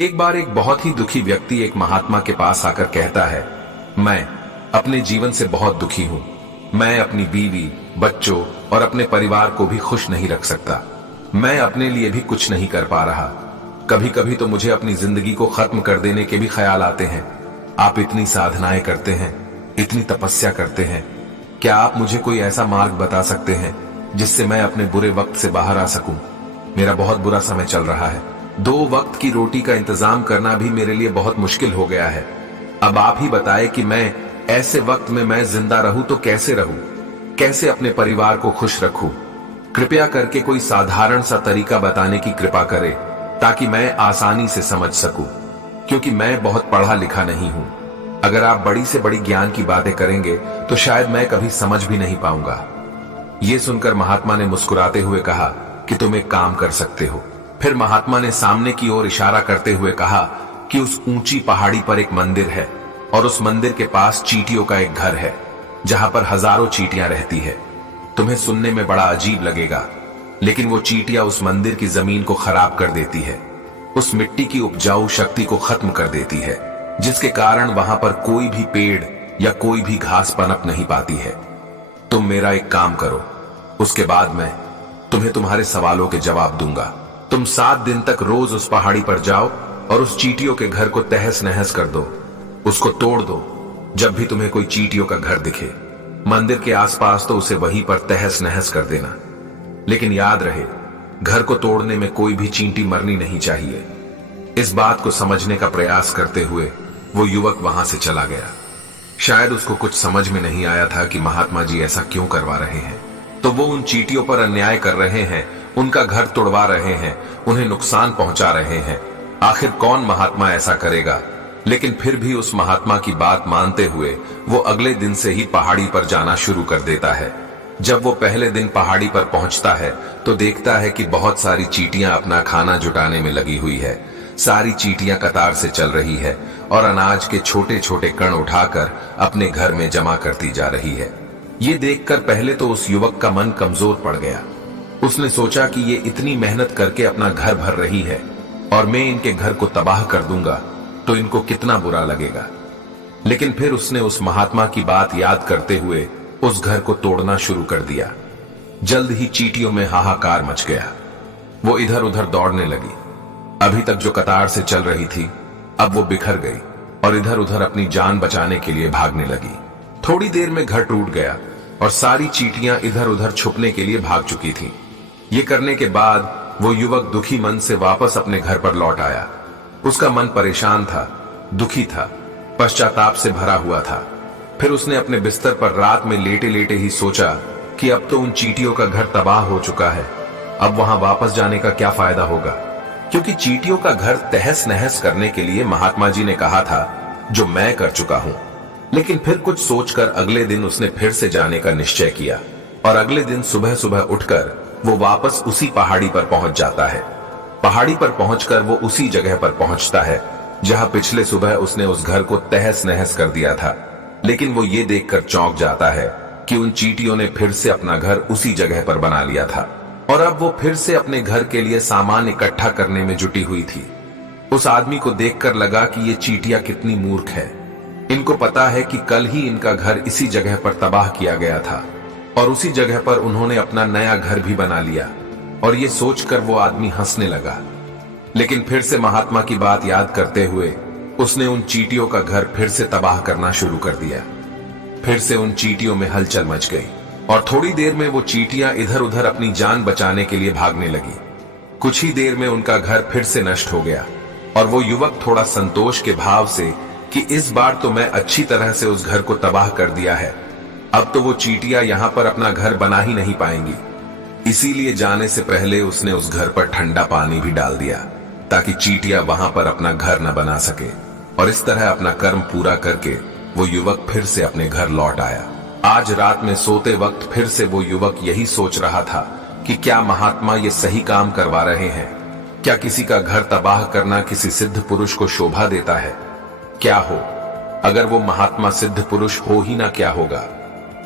एक बार एक बहुत ही दुखी व्यक्ति एक महात्मा के पास आकर कहता है, मैं अपने जीवन से बहुत दुखी हूं। मैं अपनी बीवी, बच्चों और अपने परिवार को भी खुश नहीं रख सकता। मैं अपने लिए भी कुछ नहीं कर पा रहा। कभी कभी तो मुझे अपनी जिंदगी को खत्म कर देने के भी ख्याल आते हैं। आप इतनी साधनाएं करते हैं, इतनी तपस्या करते हैं, क्या आप मुझे कोई ऐसा मार्ग बता सकते हैं जिससे मैं अपने बुरे वक्त से बाहर आ सकूं? मेरा बहुत बुरा समय चल रहा है। 2 वक्त की रोटी का इंतजाम करना भी मेरे लिए बहुत मुश्किल हो गया है। अब आप ही बताएं कि मैं ऐसे वक्त में मैं जिंदा रहूं तो कैसे रहूं, कैसे अपने परिवार को खुश रखूं? कृपया करके कोई साधारण सा तरीका बताने की कृपा करें ताकि मैं आसानी से समझ सकूं, क्योंकि मैं बहुत पढ़ा लिखा नहीं हूं। अगर आप बड़ी से बड़ी ज्ञान की बातें करेंगे तो शायद मैं कभी समझ भी नहीं पाऊंगा। यह सुनकर महात्मा ने मुस्कुराते हुए कहा कि तुम एक काम कर सकते हो। फिर महात्मा ने सामने की ओर इशारा करते हुए कहा कि उस ऊंची पहाड़ी पर एक मंदिर है और उस मंदिर के पास चींटियों का एक घर है जहां पर हजारों चींटियां रहती है। तुम्हें सुनने में बड़ा अजीब लगेगा, लेकिन वो चींटियां उस मंदिर की जमीन को खराब कर देती है, उस मिट्टी की उपजाऊ शक्ति को खत्म कर देती है, जिसके कारण वहां पर कोई भी पेड़ या कोई भी घास पनप नहीं पाती है। तुम मेरा एक काम करो, उसके बाद मैं तुम्हें तुम्हारे सवालों के जवाब दूंगा। तुम 7 दिन तक रोज उस पहाड़ी पर जाओ और उस चींटियों के घर को तहस नहस कर दो, उसको तोड़ दो। जब भी तुम्हें कोई चींटियों का घर दिखे मंदिर के आसपास तो उसे वहीं पर तहस नहस कर देना, लेकिन याद रहे घर को तोड़ने में कोई भी चींटी मरनी नहीं चाहिए। इस बात को समझने का प्रयास करते हुए वो युवक वहां से चला गया। शायद उसको कुछ समझ में नहीं आया था कि महात्मा जी ऐसा क्यों करवा रहे हैं। तो वो उन चींटियों पर अन्याय कर रहे हैं, उनका घर तोड़वा रहे हैं, उन्हें नुकसान पहुंचा रहे हैं। आखिर कौन महात्मा ऐसा करेगा? लेकिन फिर भी उस महात्मा की बात मानते हुए वो अगले दिन से ही पहाड़ी पर जाना शुरू कर देता है। जब वो पहले दिन पहाड़ी पर पहुंचता है तो देखता है कि बहुत सारी चींटियां अपना खाना जुटाने में लगी हुई है। सारी चींटियां कतार से चल रही है और अनाज के छोटे छोटे कण उठाकर अपने घर में जमा करती जा रही है। ये देखकर पहले तो उस युवक का मन कमजोर पड़ गया। उसने सोचा कि ये इतनी मेहनत करके अपना घर भर रही है और मैं इनके घर को तबाह कर दूंगा तो इनको कितना बुरा लगेगा। लेकिन फिर उसने उस महात्मा की बात याद करते हुए उस घर को तोड़ना शुरू कर दिया। जल्द ही चींटियों में हाहाकार मच गया। वो इधर उधर दौड़ने लगी। अभी तक जो कतार से चल रही थी अब वो बिखर गई और इधर उधर अपनी जान बचाने के लिए भागने लगी। थोड़ी देर में घर टूट गया और सारी चींटियां इधर उधर छुपने के लिए भाग चुकी थी। ये करने के बाद वो युवक दुखी मन से वापस अपने घर पर लौट आया। उसका मन परेशान था, दुखी था, पश्चाताप से भरा हुआ था। फिर उसने अपने बिस्तर पर रात में लेटे लेटे ही सोचा कि अब तो उन चींटियों का घर तबाह हो चुका है, अब वहां वापस जाने का क्या फायदा होगा, क्योंकि चींटियों का घर तहस नहस करने के लिए महात्मा जी ने कहा था, जो मैं कर चुका हूं। लेकिन फिर कुछ सोचकर अगले दिन उसने फिर से जाने का निश्चय किया और अगले दिन सुबह सुबह उठकर वो वापस उसी पहाड़ी पर पहुंच जाता है। पहाड़ी पर पहुंचकर वो उसी जगह पर पहुंचता है जहां पिछले सुबह उसने उस घर को तहस नहस कर दिया था। लेकिन वो ये देखकर चौंक जाता है कि उन चींटियों ने फिर से अपना घर उसी जगह पर बना लिया था और अब वो फिर से अपने घर के लिए सामान इकट्ठा करने में जुटी हुई थी। उस आदमी को देखकर लगा कि ये चींटियां कितनी मूर्ख है। इनको पता है कि कल ही इनका घर इसी जगह पर तबाह किया गया था और उसी जगह पर उन्होंने अपना नया घर भी बना लिया। और ये सोचकर वो आदमी हंसने लगा। लेकिन फिर से महात्मा की बात याद करते हुए उसने उन चींटियों का घर फिर से तबाह करना शुरू कर दिया। फिर से उन चींटियों में हलचल मच गई और थोड़ी देर में वो चींटियां इधर उधर अपनी जान बचाने के लिए भागने लगी। कुछ ही देर में उनका घर फिर से नष्ट हो गया और वो युवक थोड़ा संतोष के भाव से कि इस बार तो मैं अच्छी तरह से उस घर को तबाह कर दिया है, अब तो वो चींटियां यहां पर अपना घर बना ही नहीं पाएंगी। इसीलिए जाने से पहले उसने उस घर पर ठंडा पानी भी डाल दिया ताकि चींटियां वहां पर अपना घर न बना सके। और इस तरह अपना कर्म पूरा करके वो युवक फिर से अपने घर लौट आया। आज रात में सोते वक्त फिर से वो युवक यही सोच रहा था कि क्या महात्मा ये सही काम करवा रहे हैं? क्या किसी का घर तबाह करना किसी सिद्ध पुरुष को शोभा देता है? क्या हो अगर वो महात्मा सिद्ध पुरुष हो ही ना, क्या होगा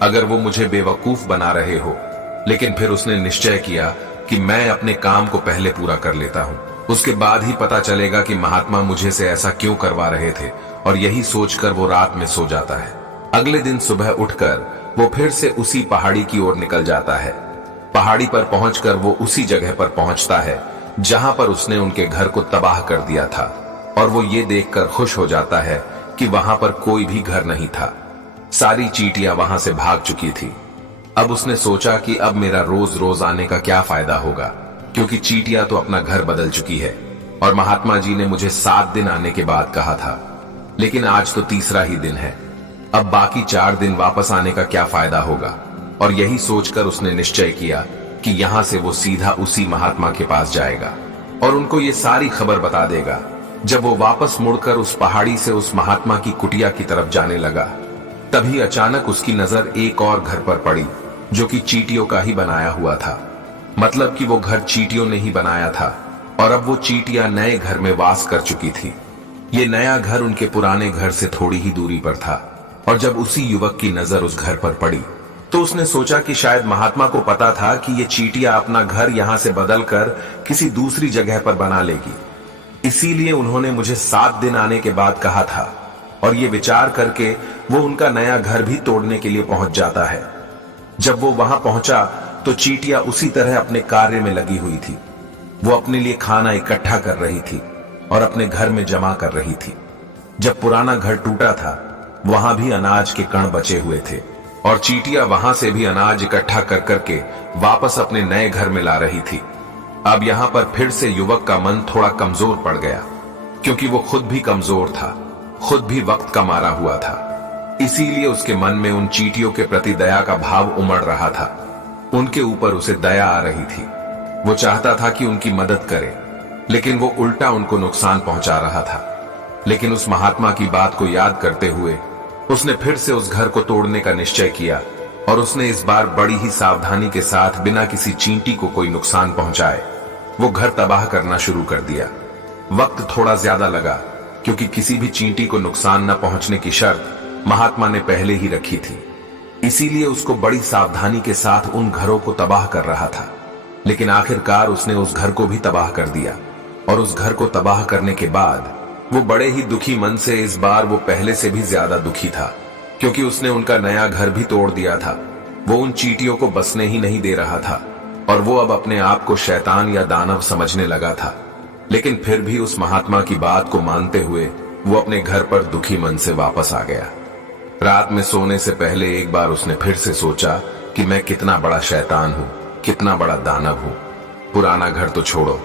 अगर वो मुझे बेवकूफ बना रहे हो? लेकिन फिर उसने निश्चय किया कि मैं अपने काम को पहले पूरा कर लेता हूं। उसके बाद ही पता चलेगा कि महात्मा मुझे से ऐसा क्यों करवा रहे थे, और यही सोचकर वो रात में सो जाता है। अगले दिन सुबह उठकर वो फिर से उसी पहाड़ी की ओर निकल जाता है। पहाड़ी पर पहुंचकर वो उसी जगह पर पहुंचता है जहां पर उसने उनके घर को तबाह कर दिया था, और वो ये देखकर खुश हो जाता है कि वहां पर कोई भी घर नहीं था। सारी चींटियां वहां से भाग चुकी थी। अब उसने सोचा कि अब मेरा रोज रोज आने का क्या फायदा होगा, क्योंकि चींटियां तो अपना घर बदल चुकी है, और महात्मा जी ने मुझे 7 दिन आने के बाद कहा था, लेकिन आज तो तीसरा ही दिन है। अब बाकी 4 दिन वापस आने का क्या फायदा होगा। और यही सोचकर उसने निश्चय किया कि यहां से वो सीधा उसी महात्मा के पास जाएगा और उनको ये सारी खबर बता देगा। जब वो वापस मुड़कर उस पहाड़ी से उस महात्मा की कुटिया की तरफ जाने लगा, तभी अचानक उसकी नजर एक और घर पर पड़ी, जो कि चींटियों का ही बनाया हुआ था। मतलब कि वो घर चींटियों ने ही बनाया था, और अब वो चींटियां नए घर में वास कर चुकी थी। ये नया घर उनके पुराने घर से थोड़ी ही दूरी पर था, और जब उसी युवक की नजर उस घर पर पड़ी तो उसने सोचा कि शायद महात्मा को पता था कि ये चींटियां अपना घर यहां से बदलकर किसी दूसरी जगह पर बना लेगी, इसीलिए उन्होंने मुझे 7 दिन आने के बाद कहा था। और ये विचार करके वो उनका नया घर भी तोड़ने के लिए पहुंच जाता है। जब वो वहां पहुंचा तो चींटियां उसी तरह अपने कार्य में लगी हुई थी। वो अपने लिए खाना इकट्ठा कर रही थी और अपने घर में जमा कर रही थी। जब पुराना घर टूटा था, वहां भी अनाज के कण बचे हुए थे, और चींटियां वहां से भी अनाज इकट्ठा कर करके वापस अपने नए घर में ला रही थी। अब यहां पर फिर से युवक का मन थोड़ा कमजोर पड़ गया, क्योंकि वो खुद भी कमजोर था, खुद भी वक्त का मारा हुआ था। इसीलिए उसके मन में उन चींटियों के प्रति दया का भाव उमड़ रहा था। उनके ऊपर उसे दया आ रही थी। वो चाहता था कि उनकी मदद करे, लेकिन वो उल्टा उनको नुकसान पहुंचा रहा था। लेकिन उस महात्मा की बात को याद करते हुए उसने फिर से उस घर को तोड़ने का निश्चय किया, और उसने इस बार बड़ी ही सावधानी के साथ बिना किसी चींटी को कोई नुकसान पहुंचाए वो घर तबाह करना शुरू कर दिया। वक्त थोड़ा ज्यादा लगा, क्योंकि किसी भी चींटी को नुकसान न पहुंचने की शर्त महात्मा ने पहले ही रखी थी। इसीलिए उसको बड़ी सावधानी के साथ उन घरों को तबाह कर रहा था। लेकिन आखिरकार उसने उस घर को भी तबाह कर दिया, और उस घर को तबाह करने के बाद वो बड़े ही दुखी मन से, इस बार वो पहले से भी ज्यादा दुखी था, क्योंकि उसने उनका नया घर भी तोड़ दिया था। वो उन चींटियों को बसने ही नहीं दे रहा था, और वो अब अपने आप को शैतान या दानव समझने लगा था। लेकिन फिर भी उस महात्मा की बात को मानते हुए वो अपने घर पर दुखी मन से वापस आ गया। रात में सोने से पहले एक बार उसने फिर से सोचा कि मैं कितना बड़ा शैतान हूं, कितना बड़ा दानव हूं। पुराना घर तो छोड़ो,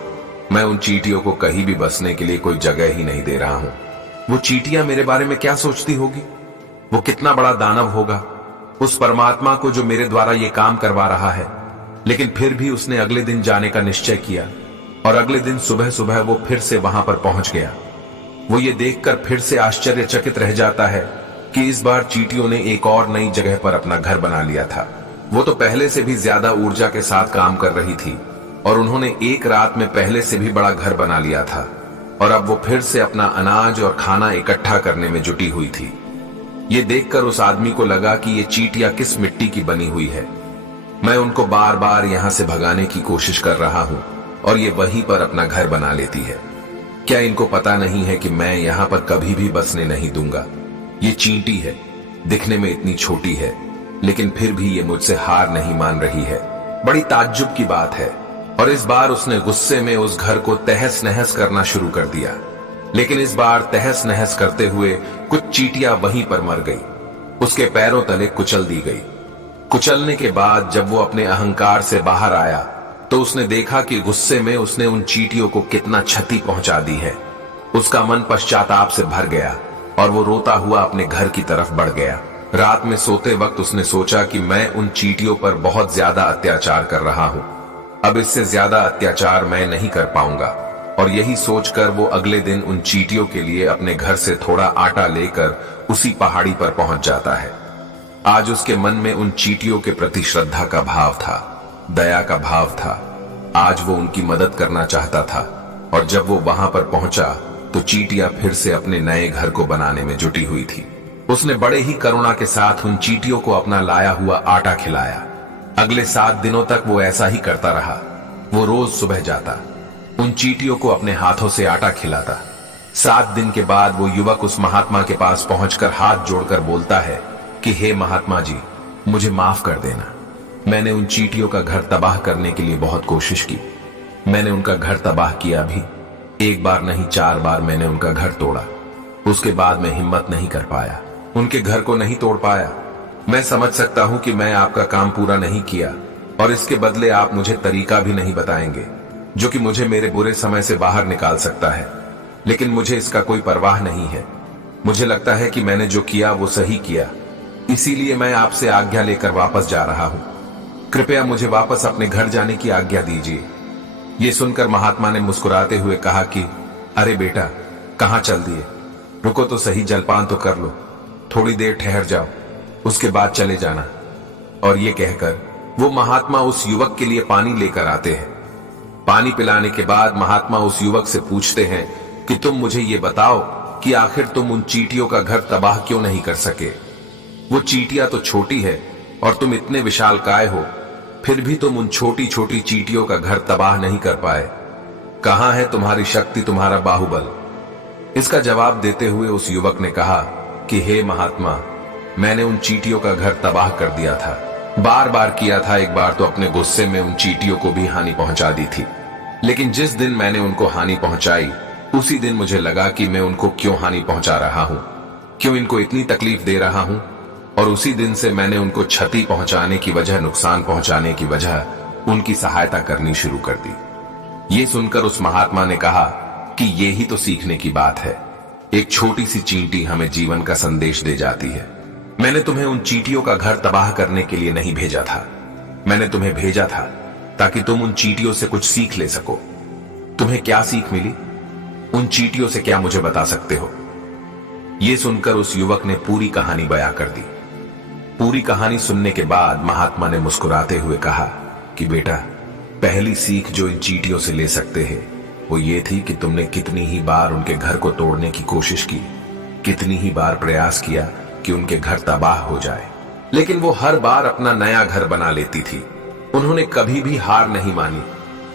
मैं उन चींटियों को कहीं भी बसने के लिए कोई जगह ही नहीं दे रहा हूं। वो चींटियां मेरे बारे में क्या सोचती होगी? वो कितना बड़ा दानव होगा उस परमात्मा को जो मेरे द्वारा ये काम करवा रहा है। लेकिन फिर भी उसने अगले दिन जाने का निश्चय किया, और अगले दिन सुबह सुबह वो फिर से वहां पर पहुंच गया। वो ये देखकर फिर से आश्चर्यचकित रह जाता है कि इस बार चींटियों ने एक और नई जगह पर अपना घर बना लिया था। वो तो पहले से भी ज्यादा ऊर्जा के साथ काम कर रही थी, और उन्होंने एक रात में पहले से भी बड़ा घर बना लिया था, और अब वो फिर से अपना अनाज और खाना इकट्ठा करने में जुटी हुई थी। ये देखकर उस आदमी को लगा कि ये चींटियां किस मिट्टी की बनी हुई है। मैं उनको बार बार यहां से भगाने की कोशिश कर रहा हूं, और ये वहीं पर अपना घर बना लेती है। क्या इनको पता नहीं है कि मैं यहां पर कभी भी बसने नहीं दूंगा? ये चींटी है, दिखने में इतनी छोटी है, लेकिन फिर भी ये मुझसे हार नहीं मान रही है। बड़ी ताज्जुब की बात है। और इस बार उसने गुस्से में उस घर को तहस नहस करना शुरू कर दिया। लेकिन इस बार तहस नहस करते हुए कुछ चींटियां वहीं पर मर गई, उसके पैरों तले कुचल दी गई। कुचलने के बाद जब वो अपने अहंकार से बाहर आया तो उसने देखा कि गुस्से में उसने उन चींटियों को कितना क्षति पहुंचा दी है। उसका मन पश्चाताप से भर गया, और वो रोता हुआ अपने घर की तरफ बढ़ गया। रात में सोते वक्त उसने सोचा कि मैं उन चींटियों पर बहुत ज्यादा अत्याचार कर रहा हूं, अब इससे ज्यादा अत्याचार मैं नहीं कर पाऊंगा। और यही सोचकर वो अगले दिन उन चींटियों के लिए अपने घर से थोड़ा आटा लेकर उसी पहाड़ी पर पहुंच जाता है। आज उसके मन में उन चींटियों के प्रति श्रद्धा का भाव था, दया का भाव था। आज वो उनकी मदद करना चाहता था, और जब वो वहां पर पहुंचा तो चींटियां फिर से अपने नए घर को बनाने में जुटी हुई थी। उसने बड़े ही करुणा के साथ उन चींटियों को अपना लाया हुआ आटा खिलाया। अगले 7 दिनों तक वो ऐसा ही करता रहा। वो रोज सुबह जाता, उन चींटियों को अपने हाथों से आटा खिलाता। 7 दिन के बाद वो युवक उस महात्मा के पास पहुंचकर हाथ जोड़कर बोलता है कि हे महात्मा जी, मुझे माफ कर देना। मैंने उन चींटियों का घर तबाह करने के लिए बहुत कोशिश की। मैंने उनका घर तबाह किया भी, 1 बार नहीं 4 बार मैंने उनका घर तोड़ा। उसके बाद मैं हिम्मत नहीं कर पाया, उनके घर को नहीं तोड़ पाया। मैं समझ सकता हूं कि मैं आपका काम पूरा नहीं किया और इसके बदले आप मुझे तरीका भी नहीं बताएंगे जो कि मुझे मेरे बुरे समय से बाहर निकाल सकता है, लेकिन मुझे इसका कोई परवाह नहीं है। मुझे लगता है कि मैंने जो किया वो सही किया, इसीलिए मैं आपसे आज्ञा लेकर वापस जा रहा हूं। कृपया मुझे वापस अपने घर जाने की आज्ञा दीजिए। ये सुनकर महात्मा ने मुस्कुराते हुए कहा कि अरे बेटा, कहां चल दिए? रुको तो सही, जलपान तो कर लो, थोड़ी देर ठहर जाओ, उसके बाद चले जाना। और ये कहकर वो महात्मा उस युवक के लिए पानी लेकर आते हैं। पानी पिलाने के बाद महात्मा उस युवक से पूछते हैं कि तुम मुझे ये बताओ कि आखिर तुम उन चींटियों का घर तबाह क्यों नहीं कर सके? वो चींटियां तो छोटी है और तुम इतने विशालकाय हो, फिर भी तुम उन छोटी छोटी चींटियों का घर तबाह नहीं कर पाए। कहां है तुम्हारी शक्ति, तुम्हारा बाहुबल? इसका जवाब देते हुए उस युवक ने कहा कि हे महात्मा, मैंने उन चींटियों का घर तबाह कर दिया था, बार बार किया था। एक बार तो अपने गुस्से में उन चींटियों को भी हानि पहुंचा दी थी, लेकिन जिस दिन मैंने उनको हानि पहुंचाई उसी दिन मुझे लगा कि मैं उनको क्यों हानि पहुंचा रहा हूं, क्यों इनको इतनी तकलीफ दे रहा हूं, और उसी दिन से मैंने उनको क्षति पहुंचाने की वजह, नुकसान पहुंचाने की वजह उनकी सहायता करनी शुरू कर दी। ये सुनकर उस महात्मा ने कहा कि ये ही तो सीखने की बात है। एक छोटी सी चींटी हमें जीवन का संदेश दे जाती है। मैंने तुम्हें उन चींटियों का घर तबाह करने के लिए नहीं भेजा था, मैंने तुम्हें भेजा था ताकि तुम उन चींटियों से कुछ सीख ले सको। तुम्हें क्या सीख मिली? उन चींटियों से क्या मुझे बता सकते हो? यह सुनकर उस युवक ने पूरी कहानी बयां कर दी। पूरी कहानी सुनने के बाद महात्मा ने मुस्कुराते हुए कहा कि बेटा, पहली सीख जो इन चींटियों से ले सकते हैं वो ये थी कि तुमने कितनी ही बार उनके घर को तोड़ने की कोशिश की, कितनी ही बार प्रयास किया कि उनके घर तबाह हो जाए, लेकिन वो हर बार अपना नया घर बना लेती थी। उन्होंने कभी भी हार नहीं मानी।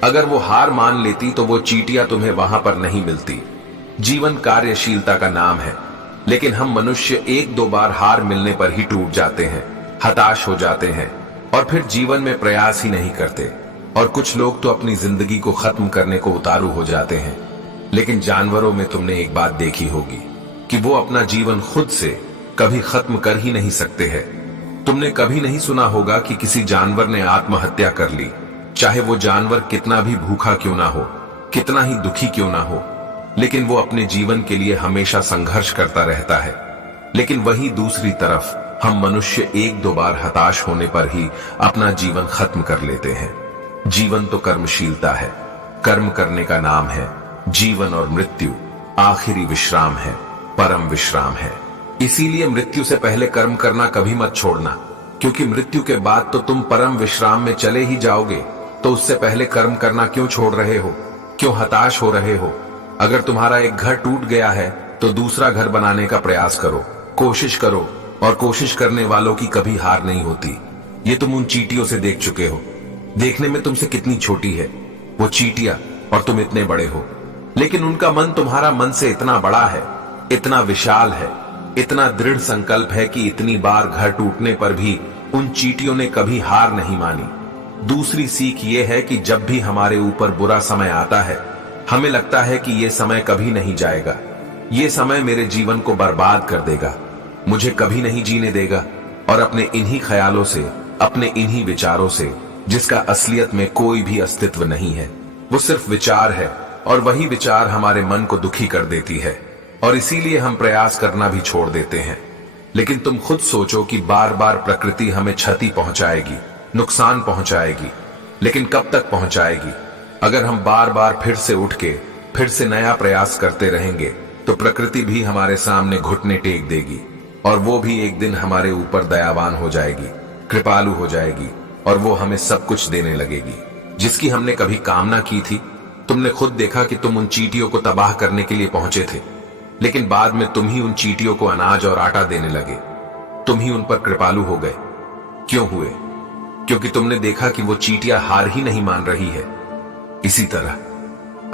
अगर वो हार मान लेती तो वो चींटियां तुम्हें वहां पर नहीं मिलती। जीवन कार्यशीलता का नाम है, लेकिन हम मनुष्य 1-2 बार हार मिलने पर ही टूट जाते हैं, हताश हो जाते हैं और फिर जीवन में प्रयास ही नहीं करते। और कुछ लोग तो अपनी जिंदगी को खत्म करने को उतारू हो जाते हैं। लेकिन जानवरों में तुमने एक बात देखी होगी कि वो अपना जीवन खुद से कभी खत्म कर ही नहीं सकते हैं। तुमने कभी नहीं सुना होगा कि किसी जानवर ने आत्महत्या कर ली, चाहे वो जानवर कितना भी भूखा क्यों ना हो, कितना ही दुखी क्यों ना हो, लेकिन वो अपने जीवन के लिए हमेशा संघर्ष करता रहता है। लेकिन वही दूसरी तरफ हम मनुष्य 1-2 बार हताश होने पर ही अपना जीवन खत्म कर लेते हैं। जीवन तो कर्मशीलता है, कर्म करने का नाम है। जीवन और मृत्यु आखिरी विश्राम है, परम विश्राम है। इसीलिए मृत्यु से पहले कर्म करना कभी मत छोड़ना, क्योंकि मृत्यु के बाद तो तुम परम विश्राम में चले ही जाओगे। तो उससे पहले कर्म करना क्यों छोड़ रहे हो? क्यों हताश हो रहे हो? अगर तुम्हारा एक घर टूट गया है तो दूसरा घर बनाने का प्रयास करो, कोशिश करो, और कोशिश करने वालों की कभी हार नहीं होती। ये तुम उन चींटियों से देख चुके हो। देखने में तुमसे कितनी छोटी है वो चींटियां और तुम इतने बड़े हो, लेकिन उनका मन तुम्हारा मन से इतना बड़ा है, इतना विशाल है, इतना दृढ़ संकल्प है कि इतनी बार घर टूटने पर भी उन चींटियों ने कभी हार नहीं मानी। दूसरी सीख ये है कि जब भी हमारे ऊपर बुरा समय आता है, हमें लगता है कि ये समय कभी नहीं जाएगा, ये समय मेरे जीवन को बर्बाद कर देगा, मुझे कभी नहीं जीने देगा। और अपने इन्हीं ख्यालों से, अपने इन्हीं विचारों से, जिसका असलियत में कोई भी अस्तित्व नहीं है, वो सिर्फ विचार है, और वही विचार हमारे मन को दुखी कर देती है और इसीलिए हम प्रयास करना भी छोड़ देते हैं। लेकिन तुम खुद सोचो कि बार बार प्रकृति हमें क्षति पहुंचाएगी, नुकसान पहुंचाएगी, लेकिन कब तक पहुंचाएगी? अगर हम बार बार फिर से उठ के फिर से नया प्रयास करते रहेंगे तो प्रकृति भी हमारे सामने घुटने टेक देगी और वो भी एक दिन हमारे ऊपर दयावान हो जाएगी, कृपालु हो जाएगी और वो हमें सब कुछ देने लगेगी जिसकी हमने कभी कामना की थी। तुमने खुद देखा कि तुम उन चींटियों को तबाह करने के लिए पहुंचे थे, लेकिन बाद में तुम ही उन चींटियों को अनाज और आटा देने लगे, तुम ही उन पर कृपालु हो गए। क्यों हुए? क्योंकि तुमने देखा कि वो चींटियां हार ही नहीं मान रही है। इसी तरह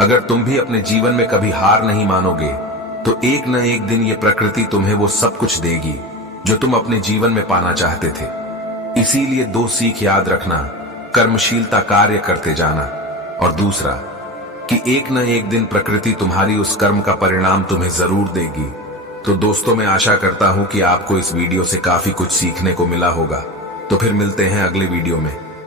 अगर तुम भी अपने जीवन में कभी हार नहीं मानोगे तो एक न एक दिन ये प्रकृति तुम्हें वो सब कुछ देगी जो तुम अपने जीवन में पाना चाहते थे। इसीलिए दो सीख याद रखना, कर्मशीलता कार्य करते जाना, और दूसरा कि एक न एक दिन प्रकृति तुम्हारी उस कर्म का परिणाम तुम्हें जरूर देगी। तो दोस्तों, मैं आशा करता हूं कि आपको इस वीडियो से काफी कुछ सीखने को मिला होगा। तो फिर मिलते हैं अगले वीडियो में।